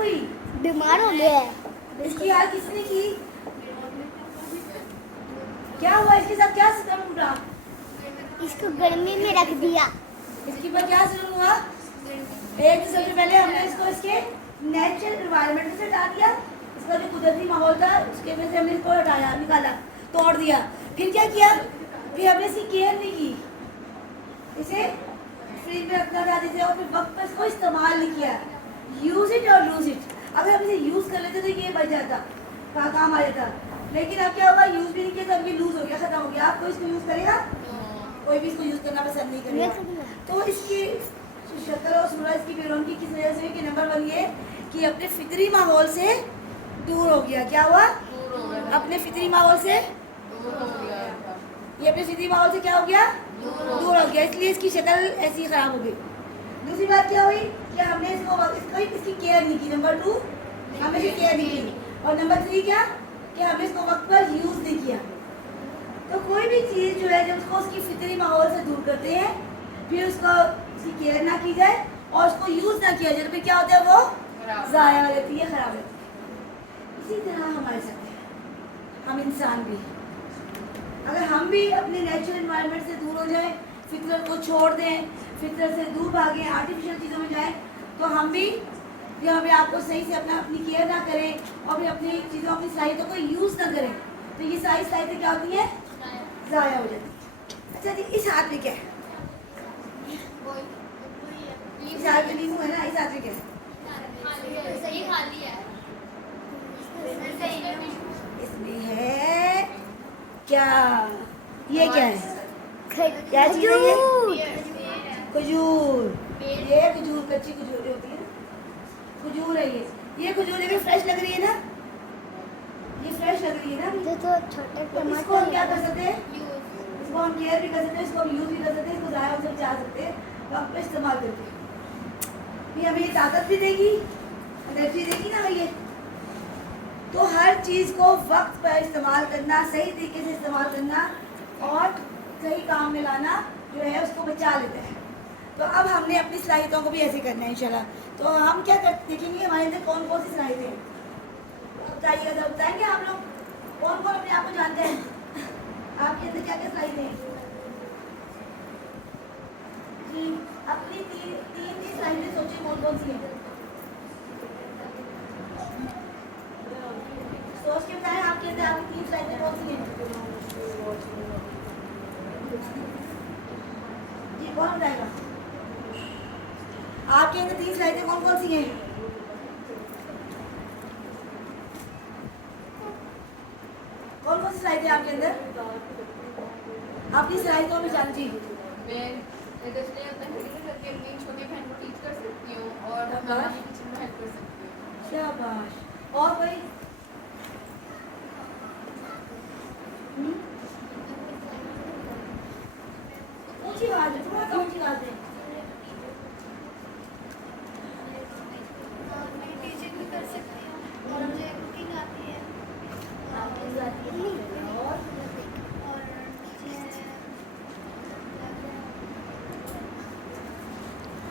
हुई? बीमार हो गया है। इसकी हाल किसने की? क्या हुआ इसके साथ? क्या सिस्टम टूटा? इसको गर्मी में रख दिया। इसके ऊपर क्या जुल्म हुआ? एक तो सबसे पहले हमने इसको इसके नेचुरल एनवायरनमेंट से हटा दिया, इसका जो कुदरती माहौल था उसके में से हमने इसको हटाया, निकाला, तोड़ दिया। फिर क्या किया? फिर हमने इसकी केयर नहीं की, इसे फ्रिज में रखना था जैसे, और फिर वक्त पर इसको इस्तेमाल नहीं किया। यूज इट और लूज इट। अगर हम इसे यूज कर लेते तो ये बच जाता, काम आ जाता। लेकिन अब क्या होगा, यूज भी नहीं किया तो अब ये लूज हो गया, खत्म हो गया। आप कोई इसको यूज करेगा? कोई भी इसको यूज करना पसंद नहीं करेगा। तो इसकी शक्ल और सूरत, इसकी बेरौनकी किस वजह से? कि नंबर 1 ये कि अपने फितरी माहौल से दूर हो गया। क्या हुआ? अपने फितरी माहौल से ये अपने फितरी माहौल से क्या हो गया? दूर हो गया, इसलिए इसकी शक्ल ऐसी खराब हो गई। दूसरी बात क्या हुई कि हमने इसकी केयर नहीं की। नंबर 2 हमने इसकी केयर नहीं की। और नंबर 3 क्या कि हमने इसको वक्त पर यूज नहीं किया। तो कोई भी चीज़ जो है जब उसको उसकी फितरी माहौल से दूर करते हैं, फिर उसको उसकी केयर ना की जाए और उसको यूज ना किया जाए, तो फिर क्या होता है? वो ज़ाया हो जाती है, खराब होती है। इसी तरह हमारे साथ है, हम इंसान भी, अगर हम भी अपने नेचुरल एनवायरनमेंट से दूर हो जाएं, फितरत को छोड़ दें, फितरत से दूर भागें, आर्टिफिशियल चीज़ों में जाएं, तो हम भी या हमें आपको सही से अपनी केयर ना करें और भी अपनी चीज़ों, अपनी सलाहियतों को यूज़ ना करें, तो ये सारी सलाहियतें क्या होती हैं? ज़ाया हो जाती है। अच्छा जी, इस हाथ में क्या है? इस हाथ में नींबू है ना, इस हाथ में क्या है? इसमें है क्या? ये क्या है? क्या चीज़ है ये? खजूर। ये खजूर, कच्ची खजूर होती है, खजूर है ये खजूर भी फ्रेश लग रही है ना, ये फ्रेश लग रही है ना। तो छोटे तो इसको हम क्या कर सकते हैं? इसको हम केयर भी कर सकते हैं, इसको हम यूज भी कर सकते हैं, इसको ज़ाया से बचा सकते हैं, वक्त पे इस्तेमाल करके। ये हमें ये ताकत भी देगी, एनर्जी देगी ना ये। तो हर चीज़ को वक्त पर इस्तेमाल करना, सही तरीके से इस्तेमाल करना और सही काम में लाना जो है उसको बचा लेता है। तो अब हमने अपनी सलाहियतों को भी ऐसे करना है इंशाल्लाह। तो हम क्या देखेंगे हमारे अंदर कौन कौन सी सलाहियतें हैं। बताइएगा, जब बताएंगे आप लोग कौन कौन अपने आप को जानते हैं, आपके अंदर क्या क्या सलाहियतें हैं? जी, अपनी तीन सलाहियतें सोचिए कौन कौन सी हैं। सोच के बताएं आपके अंदर आपकी 3 सलाहियतें कौन सी हैं। जी, कौन बताएगा? आपके अंदर 3 सलाहियतें कौन कौन सी हैं? कौन कौन सी सलाहियतें आपके अंदर? अपनी सलाहियतों में जान जी। शाबाश। और कोई? ऊंची आवाज में, थोड़ा सा ऊंची आवाज में।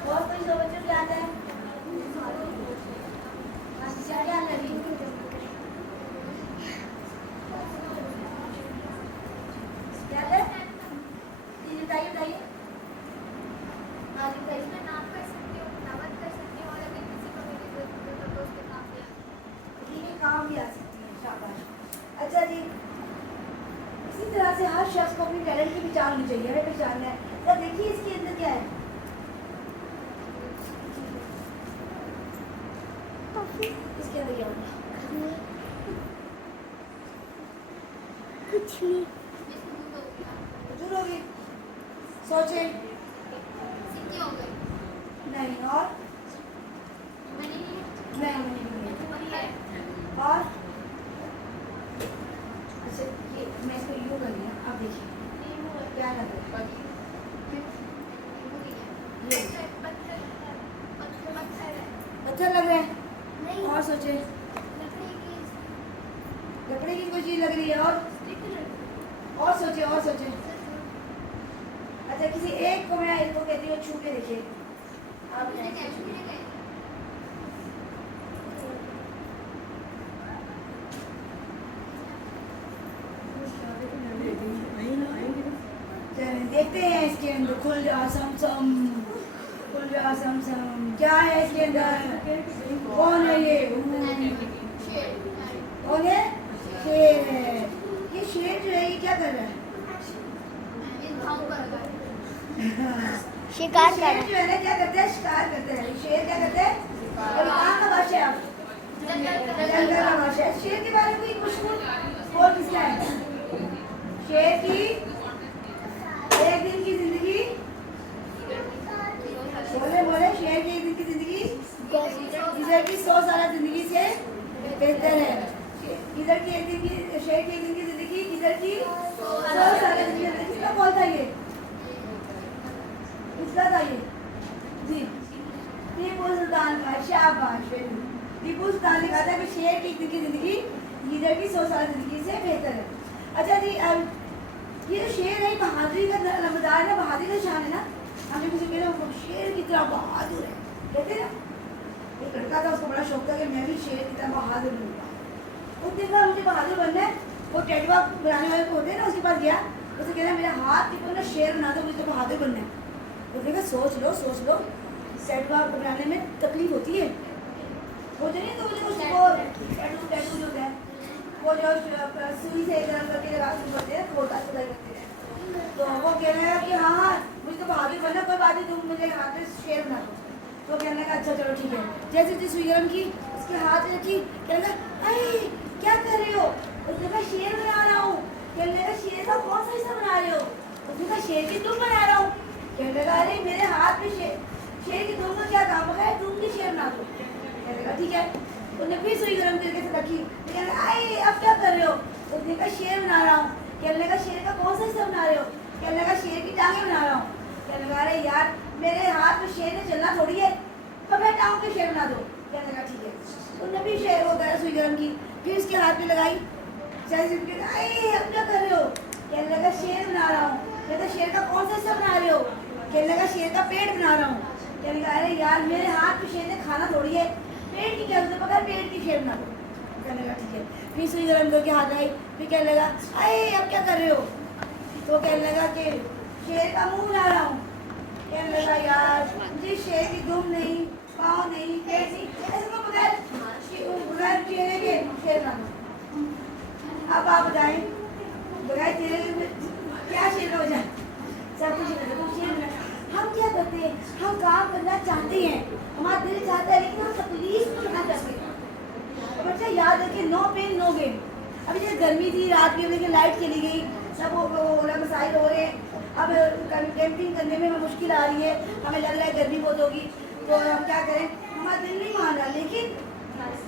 और कोई जो बच्चों क्या आता है? क्या लगी? क्या है? जी बताइए बताइए। हाँ जी बताइए। काम भी आ सकती है, शाबाश। अच्छा जी, इसी तरह से हर शख्स को अपनी टैलेंट की पहचान होनी चाहिए, हमें पहचानना है। तो देखिए इसके अंदर क्या है? इसके अंदर क्या होगा? कुछ नहीं। खजूर होगी, सोचे नहीं। और नहीं और अच्छा, ये मैं इसको यूँ कर लिया। अब देखिए क्या लग रहा है? पत्थर लग रहे हैं। और सोचे लकड़ी की कोई चीज लग रही है। और सोचे और सोचे। अच्छा, किसी एक को मैं इसको कहती हूँ, छू के देखिए आप। अंदर, खुल जा सम सम, खुल जा सम सम। क्या है इसके अंदर? कौन है ये? कौन है? शेर है। ये शेर जो है ये क्या कर रहा है? शिकार शेर कर जो है ना क्या करता है? शिकार करता है। शेर क्या करता है? और कहाँ का भाषा है आप? जंगल का भाषा है। शेर के बारे में कोई मशहूर बोल किसका है? शेर की एक दिन की जिंदगी, बोले बोले, शेर की एक दिन की जिंदगी गिदड़ की 100 साल जिंदगी से बेहतर है। गिदड़ की एक दिन की, शेर की एक दिन की जिंदगी गिदड़ की 100 साल जिंदगी से। किसका कौन था ये? किसका था ये? जी, टीपू सुल्तान का। शाबाश। टीपू सुल्तान ने कहा था कि शेर की एक दिन की जिंदगी गिदड़ की 100 साल जिंदगी से बेहतर है। अच्छा जी, ये जो शेर है बहादुरी का नमदार है, बहादुरी का शान है ना। हमें किसी कहते शेर की तरह बहादुर है, कहते ना। एक लड़का था, उसको बड़ा शौक था कि मैं भी शेर की तरह बहादुर बनूंगा। उस दिन मुझे बहादुर बनना है। वो टैटू बनाने वाले को होते हैं ना, उसके पास गया, उसे कहना मेरा हाथ की ना शेर बना दो, मुझे तो बहादुर बनना है। तो देखा सोच लो टैटू बनाने में तकलीफ होती है, वो जो नहीं, तो मुझे उसको टैटू जो है वो जो सुई से गर्म करके लगा करते हैं, छोटा छोटा करते हैं। तो वो कह रहे हैं कि हाँ हाँ मुझे तो बहादुर बनना, कोई बात नहीं, तुम मुझे हाथ में शेर बना दो। तो कहने का अच्छा चलो ठीक है। जैसे जैसे सुई गर्म की, उसके हाथ में रखी, कहने का अरे क्या कर रहे हो? उसने कहा शेर बना रहा हूँ। कहने का शेर का कौन सा हिस्सा बना रहे हो? उसने कहा शेर की दुम बना रहा हूँ। कहने लगा अरे मेरे हाथ में शेर की दुम का क्या काम है, तुम की शेर बना दो। कहने लगा ठीक है। उसने फिर सुई गर्म करके रखी, कहने आई अब क्या कर रहे हो? उसने कहा शेर बना रहा हूँ। कहने लगा शेर का कौन सा हिस्सा बना रहे हो? कहने लगा शेर की टांगे बना रहा हूँ। कहने लगा अरे यार मेरे हाथ में शेर ने चलना थोड़ी है, अब मैं टांग के शेर बना दो। कहने लगा ठीक है। उसने भी शेर हो गया सुई गर्म की, फिर उसके हाथ में लगाई, आई अब क्या कर रहे हो? कहने लगा शेर बना रहा हूँ। कहता शेर का कौन सा हिस्सा बना रहे हो? कहने लगा शेर का पेट बना रहा हूँ। कहने लगा अरे यार मेरे हाथ में शेर ने खाना थोड़ी है, पेट की क्या जरूरत है, पेट की शेर बना दो। कहने लगा ठीक है। फिर सुई गर्म करके हाथ आई, फिर कहने लगा अरे अब क्या कर रहे हो? तो कहने लगा कि शेर का मुंह बना रहा हूँ। कहने लगा यार मुझे शेर की दुम नहीं, पाँव नहीं, पेट नहीं, ऐसे को बगैर चेहरे के शेर बना दो। अब आप बताएं बगैर चेहरे के क्या शेर हो जाए? सब कुछ शेर बना। हम क्या करते हैं? हम काम करना चाहते हैं, हमारा दिल चाहता है, लेकिन हम तकलीफ करना चाहते हैं। बच्चा याद रखिए, नो पेन नो गेन। अभी जैसे गर्मी थी, रात की लेकिन लाइट चली गई, सब मसाइल हो रहे हैं। अब कैंपिंग करने में हमें मुश्किल आ रही है, हमें लग रहा है गर्मी बहुत होगी, तो हम क्या करें? हमारा दिल नहीं मान रहा। लेकिन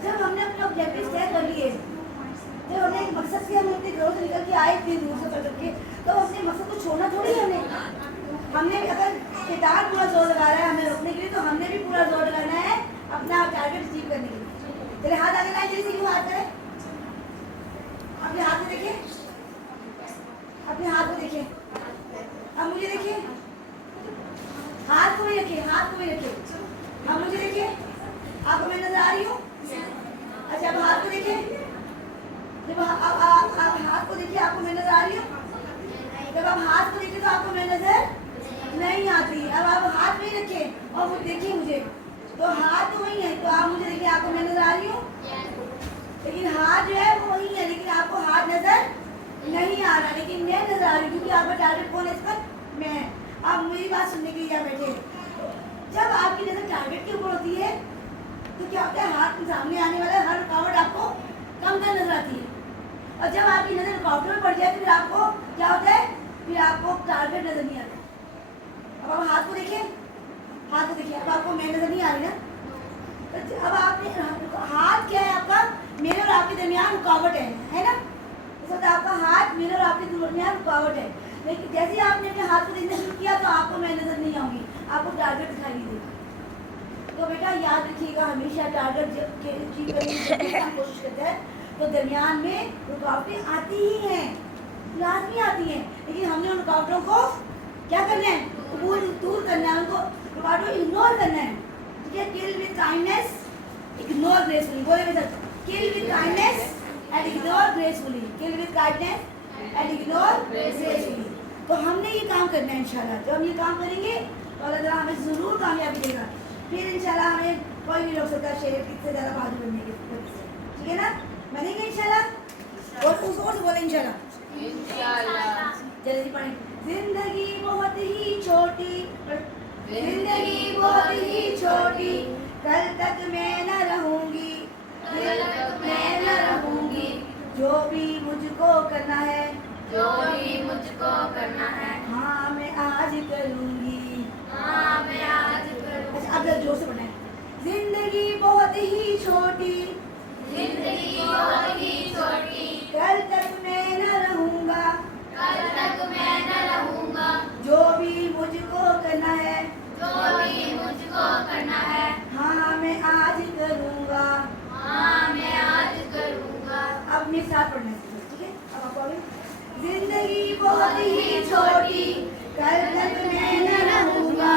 जब हमने अपने ऑब्जेक्टिव तय कर लिए, जब हमने एक मकसद से हम अपने घरों से निकल के आए थे दूर से पकड़ के, तो अपने मकसद को छोड़ना थोड़ी है हमने अगर शैतान पूरा जोर लगा रहा है हमें रोकने के लिए, तो हमने भी पूरा जोर लगाना है अपना टारगेट अचीव करने के लिए। तेरे हाथ आगे लाए, जल्दी से क्यों हाथ करें? अपने हाथ में देखिए, अपने हाथ को देखिए, अब मुझे देखिए, हाथ को भी रखिए, हाथ को भी रखिए। अब मुझे देखिए, आपको मैं नजर आ रही हूँ? अच्छा अब हाथ को देखिए, जब आप हाथ को देखिए, आपको मैं नजर आ रही हूँ? जब आप हाथ को देखिए तो आपको मैं नजर नहीं आती। अब आप हाथ में ही रखें और वो देखिए मुझे, तो हाथ तो वही है, तो आप मुझे देखिए, आपको मैं नजर आ रही हूँ? लेकिन हाथ जो है वो वही है, लेकिन आपको हाथ नजर नहीं आ रहा, लेकिन मैं नजर आ रही हूँ, क्योंकि आपका टारगेट कौन है इस पर? मैं। आप मेरी बात सुनने के लिए यहाँ बैठे। जब आपकी नजर टारगेट के ऊपर होती है तो क्या होता है? हाथ सामने आने वाला हर रुकावट आपको कमतर नजर आती है, और जब आपकी नजर रुकावट में पड़ जाए तो फिर आपको क्या होता है? फिर आपको टारगेट नजर नहीं आता। अब आप हाथ को देखिए, हाथ को देखिए, अब आपको मैं नजर नहीं आ रही ना? तो अब आपने हाथ क्या है आपका? मेरे और आपके दरमियान रुकावट है ना? इस वक्त आपका हाथ मेरे और आपके दरमियान रुकावट है, लेकिन जैसे ही आपने अपने हाथ को देखना शुरू किया तो आपको मैं नजर नहीं आऊंगी, आपको टारगेट दिखाई नहीं देगा। तो बेटा याद रखिएगा, हमेशा टारगेट जब अचीव करने की कोशिश करते हैं तो दरमियान में रुकावटें आती ही हैं, लाजमी आती हैं, लेकिन हमने उन रुकावटों को क्या करना है? दूर करना है, उनको रुकावटों को इग्नोर करना है। ठीक है? Kill with kindness, ignore gracefully. बोले मेरे साथ, kill with kindness and ignore gracefully. Kill with kindness and ignore gracefully. तो हमने ये काम करना है इंशाल्लाह। जब हम ये काम करेंगे तो अल्लाह ताला हमें ज़रूर कामयाबी देगा। फिर इंशाल्लाह हमें कोई भी रोक सकता शेर किससे ज़्यादा बहादुर बनने के, ठीक है ना? बनेंगे इंशाल्लाह। और उसको और बोले इंशाल्लाह। जल्दी पढ़ें। जिंदगी बहुत ही छोटी, जिंदगी बहुत ही छोटी, कल तक मैं न रहूंगी, मैं न रहूंगी। जो भी मुझको करना है, जो भी मुझको करना है, हाँ मैं आज करूंगी, हाँ मैं आज करूँगी। अच्छा अब जोर से पढ़ना है। जिंदगी बहुत ही छोटी, जिंदगी बहुत ही छोटी, कल तक मैं न रहूंगा, कल तक मैं न रहूँगा। जो भी मुझको करना है, जो भी मुझको करना है, हाँ मैं आज करूंगा। हाँ मैं आज करूँगा। अब मेरे साथ पढ़ना है, ठीक है? अब आप पढ़ो। जिंदगी बहुत ही छोटी, कल तक मैं न रहूंगा,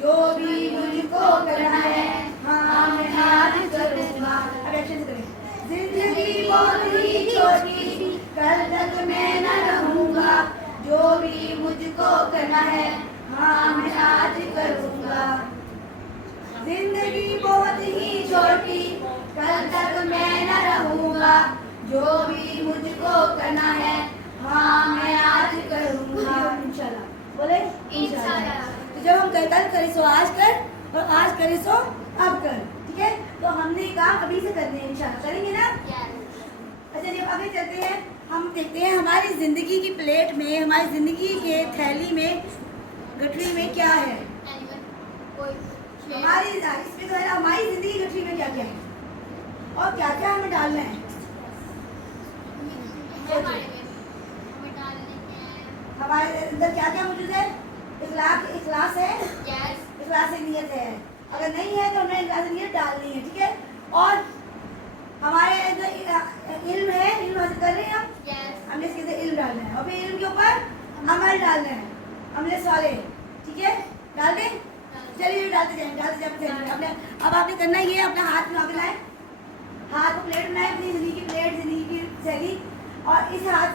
जो भी मुझको करना है, हाँ मैं आज करूंगा। अब एक्शन से करें। जिंदगी बहुत ही छोटी, कल तक मैं न रहूंगा, जो भी मुझको करना है, हाँ मैं आज करूंगा। जिंदगी बहुत ही छोटी, कल तक मैं न रहूंगा, जो भी मुझको करना है, हाँ मैं आज करूंगा इंशाल्लाह। बोले इंशाल्लाह। तो जब हम कल करें सो आज कर, और आज करें सो अब कर, ठीक है? तो हमने ये काम अभी से करने हैं इंशाल्लाह। करेंगे ना? अच्छा जब आगे चलते हैं, हम देखते हैं हमारी ज़िंदगी की प्लेट में, हमारी ज़िंदगी के थैली में, गठरी में क्या है। हमारी इसमें तो है ना, हमारी ज़िंदगी की गठरी में क्या क्या है और क्या क्या हमें डालना है। हमारे अंदर क्या क्या मौजूद है? इखलास है, इखलास नियत है। अगर नहीं है तो हमें इखलास नियत डालनी है, ठीक है? और हमारे अंदर इल्म है, इल्म हासिल कर रहे हैं हमने इसके अंदर इल्म डालना है, और फिर इल्म के ऊपर अमल डालना है, अमल सालेह, ठीक है? डाल दें? चलिए डालते जाएं अपने। अब आपने करना ये है, अपना हाथ में आगे लाएं, हाथ को प्लेट बनाएं, अपनी ज़िंदगी की प्लेट, ज़िंदगी की थैली, और इस हाथ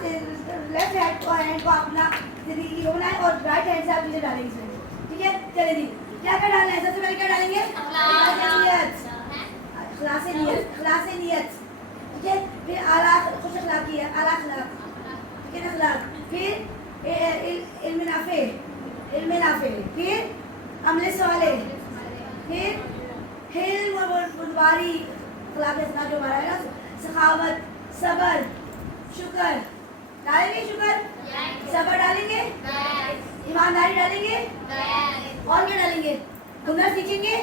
लेफ्ट हैंड को अपना ज़िंदगी की वो बनाएं, और राइट हैंड से आप नीचे डालेंगे इसमें, ठीक है? चलिए जी, क्या क्या डालना है? सबसे पहले क्या डालेंगे? इखलास नियत, ठीक है? फिर आला खुश अखलाकी है, आला अखलाक, ठीक है ना? अखलाक, फिर इल्म नाफे, फिर अमल सालेह, फिर हिल्म और बुर्दबारी, अखलाक हसना जो हमारा है ना, सखावत, सबर, शुक्र डालेंगे, शुक्र, सबर डालेंगे, ईमानदारी डालेंगे, और क्या डालेंगे? हुनर सीखेंगे।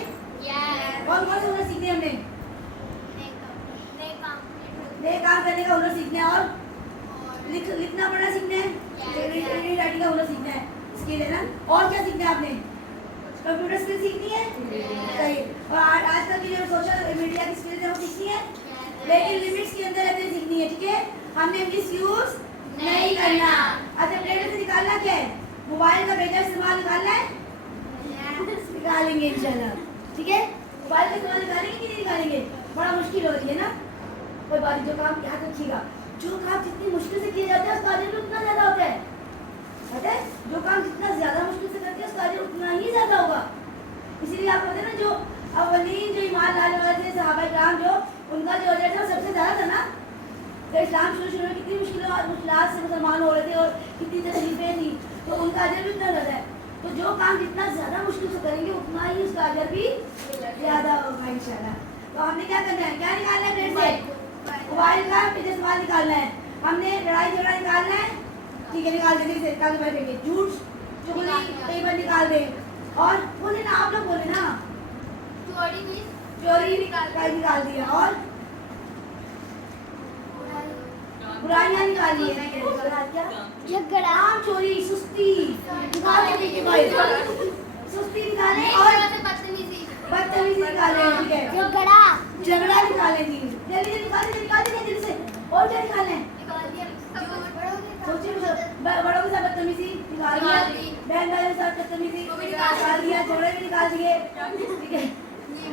कौन कौन से हुनर सीखने हमने? नए काम करने का हुनर सीखना है, और लिखना पढ़ना सीखना है, रीडिंग राइटिंग का हुनर सीखना है, स्किल है ना? और क्या सीखना है आपने? कंप्यूटर स्किल सीखनी है, सही। और आजकल की जो सोशल मीडिया की स्किल है वो सीखनी है, लेकिन लिमिट्स के अंदर रहते सीखनी है, ठीक है? हमने मिसयूज नहीं करना। अच्छा प्लेट से निकालना क्या है? मोबाइल का बेजा इस्तेमाल निकालना है, निकालेंगे इंशाल्लाह, ठीक है? मोबाइल का इस्तेमाल निकालेंगे कि नहीं निकालेंगे? बड़ा मुश्किल हो रही है ना? कोई बात नहीं, जो काम याद रखिएगा, जो काम जितनी मुश्किल से किया जाता है उसका अजर भी उतना ज़्यादा होता है, पता है? जो काम जितना ज़्यादा मुश्किल से करते हैं उसका अजर उतना ही ज़्यादा होगा। इसीलिए आप पता है ना, जो अवलीन जो ईमान लाने वाले थे सहाबा किराम, जो उनका जो अजर था वो सबसे ज़्यादा था ना। तो इस्लाम शुरू में कितनी मुश्किलात से मुसलमान हो रहे थे और कितनी तकलीफें थी, तो उनका अजर भी उतना ज़्यादा है। तो जो काम जितना ज़्यादा मुश्किल से करेंगे उतना ही उसका अजर भी ज़्यादा होगा इंशाल्लाह। तो हमने क्या करना है? क्या निकालना है प्लेट से? मोबाइल का इस्तेमाल निकालना है, हमने लड़ाई झगड़ा निकालना है, ठीक है? निकाल देंगे, निकाल के बैठेंगे, झूठ चुगली कई बार निकाल दें, और बोले ना, आप लोग बोले ना, चोरी निकाल दिया, और बुराइयां निकाली है, झगड़ा, चोरी, सुस्ती निकाल देंगे, सुस्ती निकाले, और बदतमीजी निकाले, ठीक है? झगड़ा निकाले जी, जल्दी निकाल देंगे दिल से। और क्या निकालना है? सोचिए, बड़ों के साथ बदतमीजी निकाल दिया, बहन भाई के साथ बदतमीजी निकाल दिया, झगड़े भी निकाल दिए, ठीक है?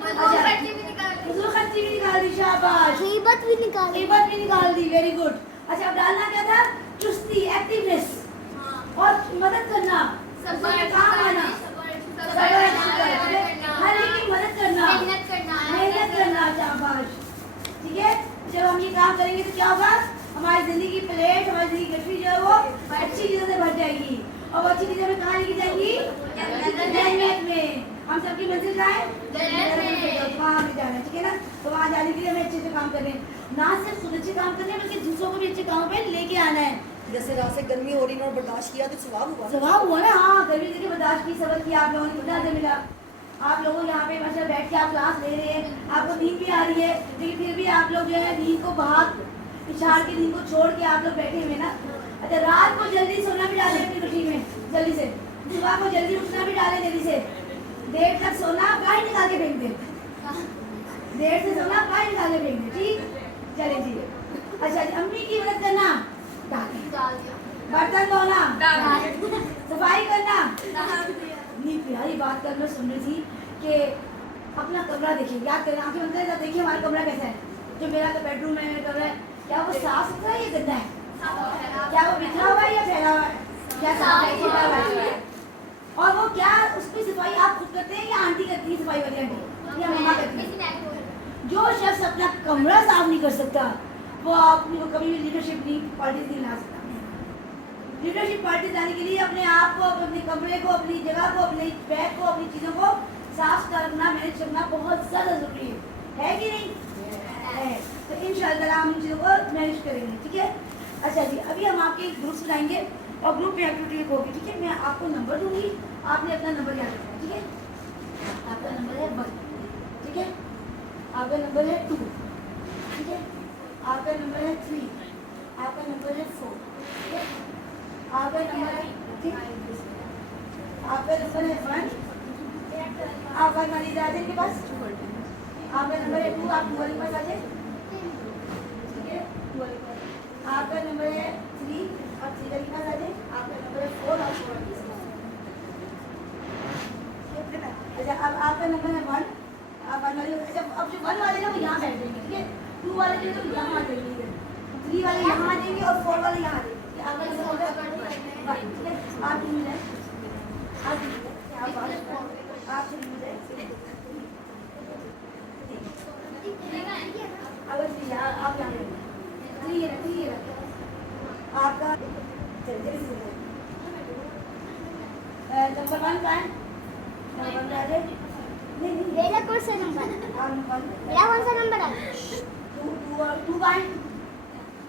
फजूल खर्ची भी निकाल दी, शाबाश। गीबत भी निकाली, गीबत भी निकाल दी, वेरी गुड। अच्छा अब डालना क्या था? चुस्ती, एक्टिवनेस, और मदद करना, दूसरों के काम आना, हर एक की मदद करना, मेहनत करना, शाबाश। ठीक है, जब हम ये काम करेंगे तो क्या होगा, हमारी जिंदगी की प्लेट, हमारी जिंदगी की गठरी जो है वो अच्छी चीजों से भर जाएगी, और वो अच्छी चीजें हमें कहाँ लेके जाएंगी, जन्नत में। हम सबकी मंजिल कहाँ है, वहाँ हमें जाना है। ठीक है ना, तो वहाँ जाने के लिए हमें अच्छे से काम करने हैं, ना सिर्फ खुद अच्छे काम करने हैं बल्कि दूसरों को भी अच्छे कामों पे लेके आना है। जैसे रात से गर्मी हो रही है और बर्दाश्त किया तो सवाब हुआ। स्वभाव हुआ ना, हाँ, गर्मी देखिए बर्दाश्त की, सबर किया, आप लोगों ने कितना देर मिला। आप लोगों यहाँ पे मतलब बैठ के आप क्लास ले रहे हैं, आपको नींद भी आ रही है, लेकिन फिर भी आप लोग जो है नींद को भाग पिछाड़ के, नींद को छोड़ के आप लोग बैठे हुए ना। अच्छा, रात को जल्दी सोना भी डालें अपनी रूटीन में, जल्दी से, सुबह को जल्दी उठना भी डालें, जल्दी से। देर तक सोना बाहर निकाल के फेंक दें, देर से सोना बाहर निकाल के फेंक दें। ठीक, चले जी। अच्छा जी, अम्मी की मदद करना, बर्तन धोना, सफाई करना। इतनी प्यारी बात कर मैं सुन रही थी कि अपना कमरा देखिए, याद करें, आंखें बंद करें, देखिए हमारा कमरा कैसा है, जो मेरा तो बेडरूम है, मेरा कमरा है, क्या वो साफ सुथरा है या गंदा है, क्या वो बिखरा हुआ है या फैला हुआ है, क्या साफ है, छिपा हुआ है, और वो क्या उसकी सफाई आप खुद करते हैं या आंटी करती है, सफाई वाली आंटी या मम्मा करती है। जो शख्स अपना कमरा साफ नहीं कर सकता वो अपनी वो कभी भी लीडरशिप नहीं पॉलिटिक्स नहीं ला सकता। लीडरशिप पार्टी लाने के लिए अपने आप को, अपने कमरे को, अपनी जगह को, अपने बैग को, अपनी चीज़ों को साफ करना, मैनेज करना बहुत ज़्यादा ज़रूरी है कि नहीं है। तो इंशाअल्लाह हम इन चीज़ों को मैनेज करेंगे। ठीक है, अच्छा जी, अभी हम आपके ग्रुप्स बनाएंगे और ग्रुप में एक्टिविटी होगी। ठीक है, मैं आपको नंबर दूंगी, आपने अपना नंबर याद रखना। ठीक है, आपका नंबर है 1, ठीक है, आपका नंबर है 2, ठीक है, आपका नंबर है 3, आपका नंबर है 4, ठीक है, आपका नंबर है 6, आपका नंबर है 1, आप वन वाली आ जाए के पास, आपका नंबर है 2, आप 2 वाले के पास आ जाए। ठीक है, 2 वाले के पास, आपका नंबर है 3, आप 3 वाले के पास आ जाए, आपका नंबर है 4, आप 4 वाले के पास। अच्छा, अब आपका नंबर है 1, आप 1 वाले, अच्छा अब जो 1 वाले ना वो यहाँ बैठ जाएंगे। ठीक है, 2 वाले जो है यहाँ आ जाएंगे, 3 वाले यहाँ आ जाएंगे और 4 वाले यहाँ आ जाएंगे। आपका नंबर होगा 1, ठीक है, आप 3 मिल जाए, आप 3 मिल जाए, आप 3 मिल जाए, अगर 3 आप यहाँ रहेंगे, 3 आपका चलिए नंबर 1 का है, नंबर 1 आ जाए। नहीं मेरा कौन सा नंबर है? मेरा कौन सा नंबर है? 2 का है,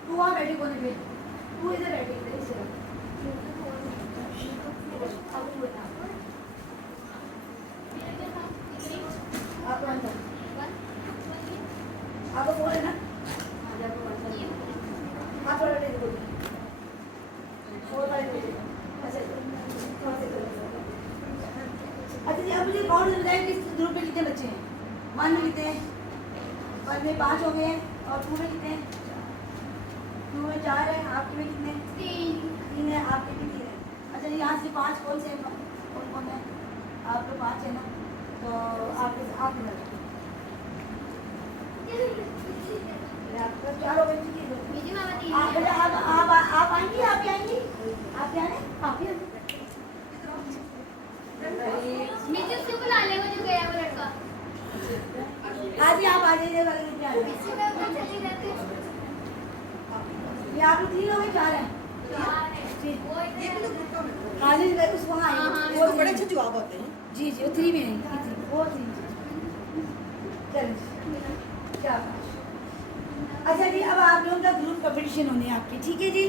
2 वहाँ बैठे कोने पे, 2 इधर बैठे, इधर इस जगह। आपको 1 था, आपको 4 है ना, आप थोड़ा बैठे देखो, 4 वाले बैठे। अच्छा जी, अब मुझे काउंट बताएं कि इस ग्रुप में कितने बच्चे हैं। 1 में कितने हैं, 1 में 5 हो गए हैं, और 2 में कितने हैं, 2 में 4 है, आपके में कितने, 3 है, आपके भी 3 है। अच्छा जी, यहाँ से 5 कौन से हैं, कौन कौन है, आप तो 5 है ना, तो आपके आप आपका 4 हो गए। आप आएंगी, आप भी आएंगी, आप क्या है, आप भी आएंगे। नीचे उसको बुला ले, वो जो गया वो लड़का। आज ही आप आ जाइए वाले ग्रुप में आ जाइए। इसी में वो चली जाती है। ये आप लोग 3 हो गए, 4 हैं। ये भी लोग ग्रुप में हाँ जी, उस वहाँ हाँ, आएंगे, वो बड़े अच्छे जवाब आते हैं। जी जी, वो 3 में आएंगे, वो 3 चलिए, क्या बात। अच्छा जी, अब आप लोगों का ग्रुप कंपटीशन होने हैं आपके, ठीक है जी।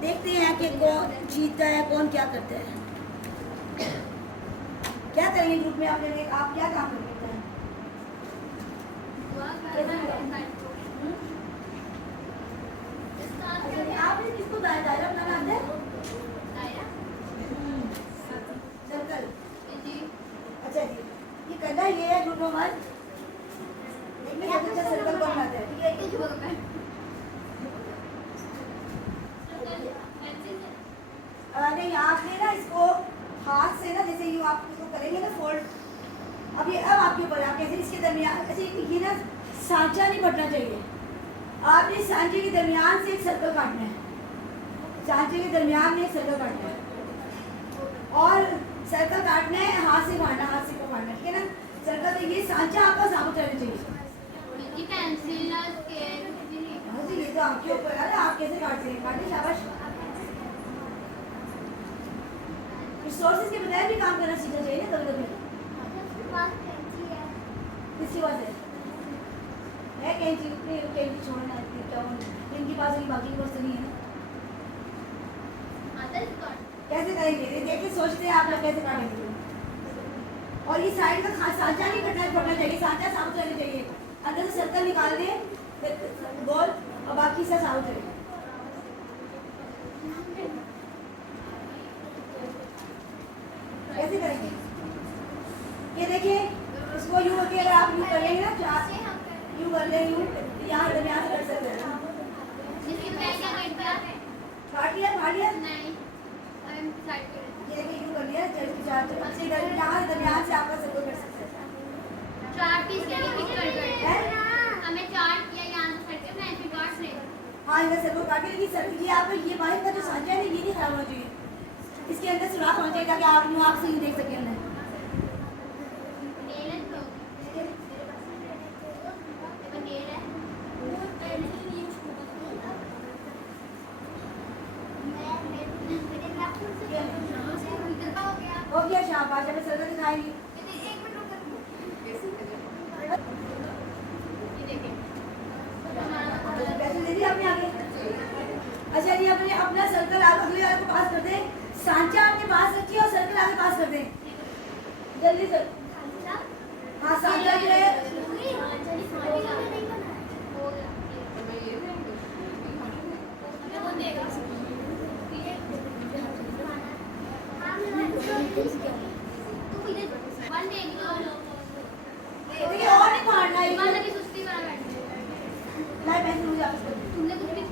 देखते हैं कि कौन जीतता है, कौन क्या करता है। क्या करेंगे ग्रुप में, आपने आप क्या काम कर सकते हैं। अच्छा जी, आपने किसको दायरा बनाना आता है, सर्कल। अच्छा जी, ये करना ये है ग्रुप नंबर, देखने का अच्छा सर्कल कौन बनाता है, ठीक है। नहीं, आपने ना इसको हाथ से ना, जैसे यूँ आप इसको करेंगे ना फोल्ड, अब आपके ऊपर, आप कैसे इसके दरमियान, ऐसे ये ना सांचा नहीं फटना चाहिए, आपने सांचे के दरमियान से एक सर्कल काटना है, सांचे के दरमियान में एक सर्कल काटना है। और सर्कल काटना है, हाथ से मारना, हाथ से मारना, ठीक है ना। सर्कल तो ये सांचा आपका साबुत रहना चाहिए। ये पेंसिल और स्केल कुछ भी नहीं। हाँ जी, ये तो आपके ऊपर है ना, आप कैसे काटते हैं, काटे, शाबाश। रिसोर्सेज के बजाय भी काम करना सीखना चाहिए ना कभी कभी। किसके पास है कैंची? कैंची छोड़ना है क्या, इनके पास है, बाकी के पास तो नहीं है ना। आता है इसका? कैसे करेंगे, ये देखिए सोचते हैं आप लोग कैसे काटेंगे। और ये साइड का सांचा नहीं पड़ना चाहिए, सांचा साबुत रहना चाहिए। अंदर से सर्कल निकाल दें, फिर गोल, और बाकी से साबुत रहे। कैसे करेंगे ये देखिए, इसको यूं होती है, अगर आप यूं कर लेंगे ना, यूं कर लें, यूं तो यहाँ दरमियान से कर सकते हैं। जिसकी मैं क्या करता है? काट लिया, काट लिया, नहीं, अब साइड पे ये देखिए यूं कर लिया, चल के चार अच्छे इधर यहाँ दरमियान से आपका सर्कल कर सकते हैं। 4 पीस के लिए पिक कर है? हमें 4 किया यहाँ से करके मैं ऐसे काट रही हूँ। हाँ, इधर सर्कल काट के, लेकिन सर्कल ये आपका ये बाहर का जो सांचा है ना, ये नहीं खराब होना चाहिए। इसके अंदर सुराख होना चाहिए ताकि आप यूं आप सही देख सकें अंदर। नेल है तो देखो नेल है। हो गया शाबाश, हमें सर्कल दिखाएंगी। पैसे दे दिए आपने आगे। अच्छा जी, अपने अपना सर्कल आप अगले वाले को पास कर दें। सांचा आपने पास रखिए और सर्कल आगे पास कर दें जल्दी से। हाँ, सांचा जो है देखिए, और नहीं मारना है। सुस्ती वाला बैठ लाइट पैसे मुझे वापस कर दो। तुमने कुछ भी